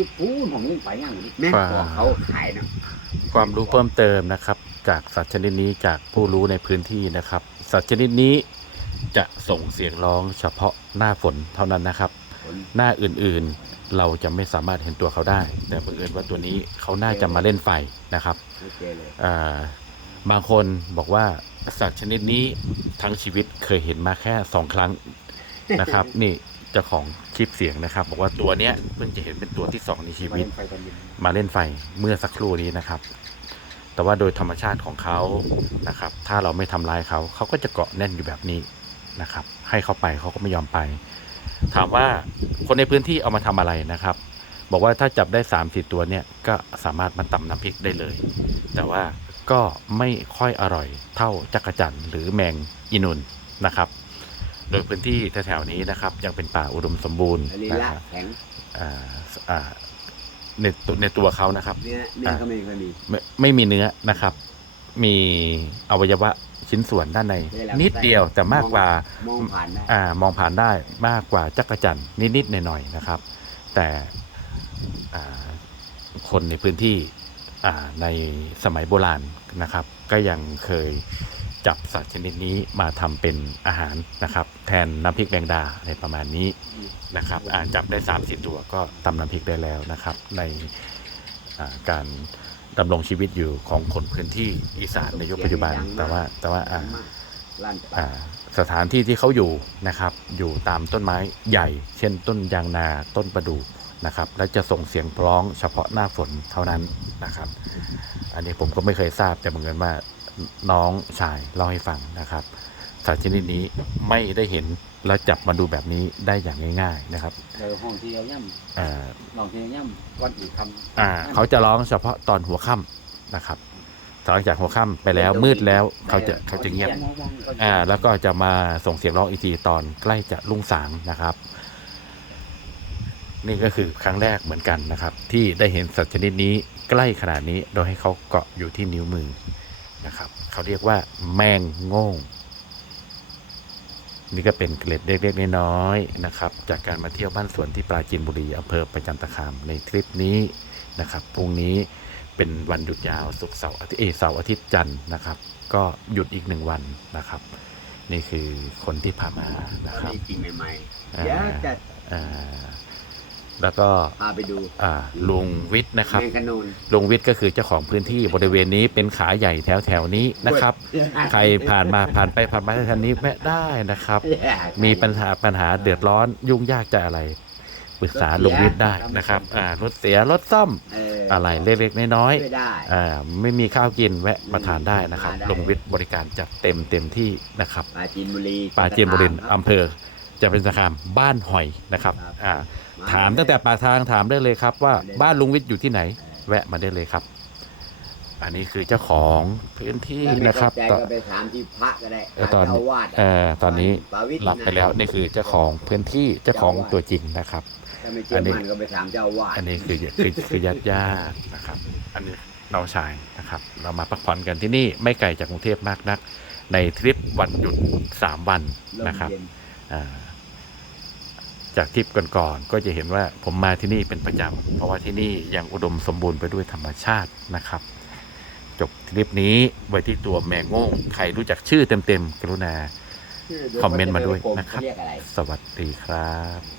ยุบปูนผมยิ่งไปย่างนี้แม่งบอกเขาขายนะความรู้เพิ่มเติมนะครับ จากสัตว์ชนิดนี้จากผู้รู้ในพื้นที่นะครับ สัตว์ชนิดนี้จะส่งเสียงร้องเฉพาะหน้าฝนเท่านั้นนะครับผลหน้าอื่นๆเราจะไม่สามารถเห็นตัวเขาได้ แต่บังเอิญว่าตัวนี้เขาน่าจะมาเล่นไฟนะครับโอเคเลยอ่าบางคนบอกว่าสัตว์ชนิดนี้ทั้งชีวิตเคยเห็นมาแค่สองครั้งนะครับ นี่ เจ้าของคลิปเสียงนะครับ บอกว่าตัวเนี้ยเพิ่งจะเห็นเป็นตัวที่สองในชีวิต มาเล่นไฟเมื่อสักครู่นี้นะครับ แต่ว่าโดยธรรมชาติของเขานะครับ ถ้าเราไม่ทำร้ายเขาเขาก็จะเกาะแน่นอยู่แบบนี้นะครับ ให้เขาไปเขาก็ไม่ยอมไป ถามว่าคนในพื้นที่เอามาทำอะไรนะครับ บอกว่าถ้าจับได้3ามสี่ตัวเนี่ยก็สามารถมาตำน้ำพริกได้เลย แต่ว่าก็ไม่ค่อยอร่อยเท่าจักรจันหรือแมงอินุนนะครับ ดยพื้นที่แถวๆนี้นะครับ ยังเป็นป่าอุดมสมบูรณ์อันนี้นะละครับแข็งอ่าอ่าในตัวในตัวเขานะครับ เนื้อเนื้อก็ไม่ค่อยมี ไม่ไม่มีเนื้อนะครับ มีอวัยวะชิ้นส่วนด้านใน เวลา นิดเดียวแต่มากกว่า มองผ่านได้อ่ามองผ่านได้มากกว่าจักรจันทร์นิดๆหน่อยๆนะครับ แต่อ่าคนในพื้นที่อ่าในสมัยโบราณนะครับ ก็ยังเคย จับสัตว์ชนิดนี้มาทำเป็นอาหารนะครับ แทนน้ำพริกแมงดาอะไรประมาณนี้นะครับอ่าจับได้3ามสี่ตัวก็ตำน้ำพริกได้แล้วนะครับ ในการดำรงชีวิตอยู่ของคนพื้นที่อีสานในยุคปัจจุบัน แต่ว่าแต่ว่าอ่าลั่นอ่าสถานที่ที่เขาอยู่นะครับ อยู่ตามต้นไม้ใหญ่ เช่น ต้นยางนาต้นประดู่นะครับ และจะส่งเสียงร้องเฉพาะหน้าฝนเท่านั้นนะครับ อันนี้ผมก็ไม่เคยทราบแต่บังเอิญว่า น้องชายเล่าให้ฟังนะครับสัตว์ชนิดนี้ไม่ได้เห็นแล้วจับมาดูแบบนี้ได้อย่างง่าย ๆนะครับเจอห้องที่เอาย่อ่าำลองที่เอาย่ำก้อนอีกคำอ่า เขาจะร้องเฉพาะตอนหัวค่ำนะครับหลังจากหัวค่ำไปแล้วมืดแล้วเขาจะเขาจะเงียบอ่าแล้วก็จะมาส่งเสียงร้องอีกทีตอนใกล้จะรุ่งสางนะครับ นี่ก็คือครั้งแรกเหมือนกันนะครับ ที่ได้เห็นสัตว์ชนิดนี้ใกล้ขนาดนี้โดยให้เขาเกาะอยู่ที่นิ้วมือ นะครับ เขาเรียกว่าแมงโง่งนี่ก็เป็นเกล็ดเล็กๆน้อยๆนะครับ จากการมาเที่ยวบ้านสวนที่ปราจีนบุรีอำเภอประจันตคามในทริปนี้นะครับพรุ่งนี้เป็นวันหยุดยาวศุกร์เสาร์อาทิตย์เอยเสาร์อาทิตย์จันทร์นะครับ ก็หยุดอีกหนึ่งวันนะครับ นี่คือคนที่พามานะตอนครับนี้จริงใหม่อ่าๆเดี๋ยวจะอ่า แล้วก็พาไปดูอ่าลุงวิทย์นะครับ แมงกะนูน ลุงวิทย์ก็คือเจ้าของพื้นที่บริเวณนี้เป็นขาใหญ่แถวแถวๆนี้นะครับ ใครผ่านมาผ่านไปผ่านมาทางนี้แวะได้นะครับ มีปัญหาปัญหาเดือดร้อนยุ่งยากจะอะไรปรึกษาลุงวิทย์ได้นะครับอ่ารถเสียรถซ่อมเอออะไรเล็กๆน้อยช่วยได้ ๆอ่าไม่มีข้าวกินแวะมาทานได้นะครับมาได้ ลุงวิทย์บริการจัดเต็มเต็มที่นะครับปราจีนบุรีปราจีนบุรีครับอำเภอ จะเป็นสาขาบ้านหอยนะครับครับอ่าถามตั้งแต่ปากทางถามได้เลยครับ ว่าบ้านลุงวิทย์อยู่ที่ไหน แวะมาได้เลยครับ อันนี้คือเจ้าของพื้นที่ถ้าไม่นะครับเข้าใจต่อก็ไปถามที่พระก็ได้เออตอนเจ้าาวาดเอ่อตอนนี้ปาวิทย์หลับไปแล้วนี่คือเจ้าของพื้นที่เจ้าของตัวจริงนะครับถ้าไม่เชื่อมันก็ไปถามเจ้าอาวาดอันนี้คือคือคือญาติญาตินะครับ อันนี้น้องชายนะครับ เรามาพักผ่อนกันที่นี่ไม่ไกลจากกรุงเทพมากนัก ในทริปวันหยุดสามวันลมนะครับเย็นอ่า จากทริปก่อนๆก็จะเห็นว่าผมมาที่นี่เป็นประจำเพราะว่าที่นี่ยังอุดมสมบูรณ์ไปด้วยธรรมชาตินะครับ จบทริปนี้ไว้ที่ตัวแมงโง่งใครรู้จักชื่อเต็มๆกรุณาคอมเมนต์มาด้วยนะครับเรียกอะไรสวัสดีครับ